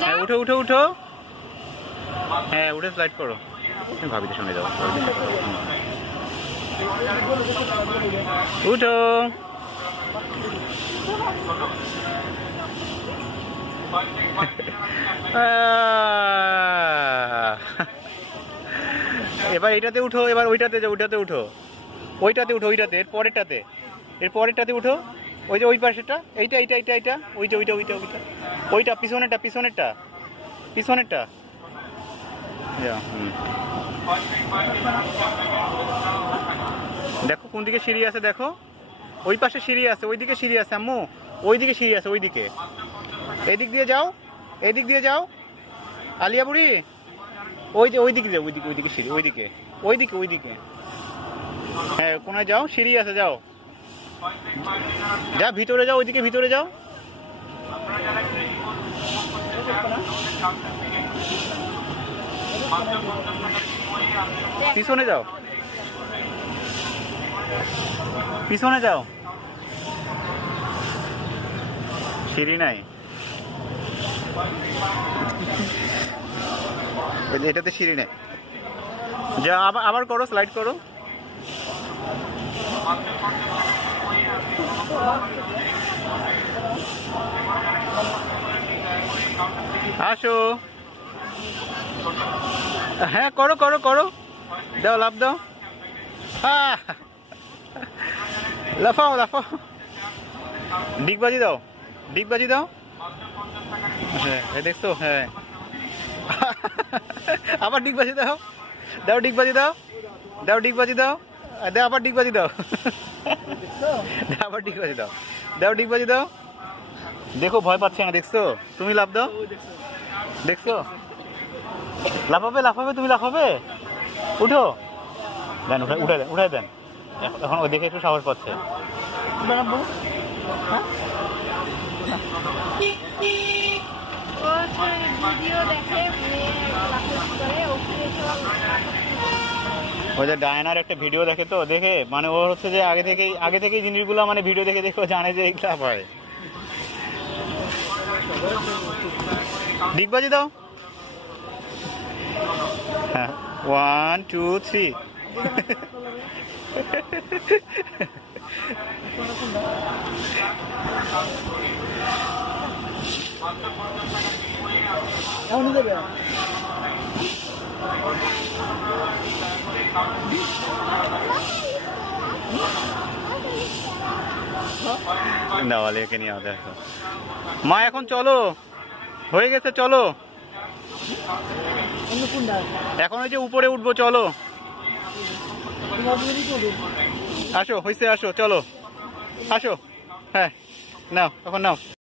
হ্যাঁ উঠো উঠো উঠো, হ্যাঁ উঠে স্লাইড করো। তুমি ভাবিদের সঙ্গে যাও, উঠো। এবার এটাতে উঠো, এবার ওইটাতে যাও, ওইটাতে উঠো, ওইটাতে উঠো, ওইটাতে এর পরেরটাতে, এর পরেরটাতে উঠো। ওই যে ওই পাশেটা, এইটা এইটা এইটা এইটা, ওইটা ওইটা ওইটা ওইটা ওইটা, পিছনেরটা পিছনেরটা পিছনেরটা। দেখো কোন দিকে সিঁড়ি আছে, দেখো ওই পাশে সিঁড়ি আছে, ওইদিকে সিঁড়ি আছে আম্মু, ওইদিকে সিঁড়ি আছে, ওইদিকে। এদিক দিয়ে যাও, এদিক দিয়ে যাও আলিয়া বুড়ি, ওই যে ওইদিকে যাও, ওইদিকে ওইদিকে সিঁড়ি, ওইদিকে ওইদিকে ওইদিকে, হ্যাঁ কোনায় যাও, সিঁড়ি আছে, যাও যা ভিতরে যাও, ওইদিকে ভিতরে যাও। পিছনে যাও, পিছনে যাও, সিঁড়ি নাই, এটাতে সিঁড়ি নেই। যা আবার করো, স্লাইড করো। আসো, হ্যাঁ করো করো করো, দাও লাফ দাও, লাফাও লাফাও, ডিগবাজি দাও, ডিগবাজি দাও, হ্যাঁ দেখছো, হ্যাঁ আবার ডিগবাজি দাও, দাও ডিগবাজি দাও, দাও ডিগবাজি দাও, দাও আবার ডিগবাজি দাও, আবার ডিগবাজি দাও, দাও ডিগবাজি দাও। দেখো ভয় পাচ্ছে না, দেখছো, তুমি লাফ দাও, দেখছো লাফাবে লাফাবে, তুমি লাফাবে, উঠো, দেন উঠে দেন, উঠে দেন, এখন ওই দেখে একটু সাহস পাচ্ছে। ওই যে ডায়নার একটা ভিডিও দেখে, তো দেখে মানে ওর হচ্ছে যে আগে থেকেই জিনিসগুলো মানে ভিডিও দেখে দেখে জানে যে এইগুলা হয়। ডিগবাজি দাও, হ্যাঁ 1 2 3, আলিয়াকে নিয়ে দেখো। মা এখন চলো, হয়ে গেছে, চলো এখন ওই যে উপরে উঠবো, চলো আসো, হয়েছে আসো, চলো আসো, হ্যাঁ নাও এখন নাও।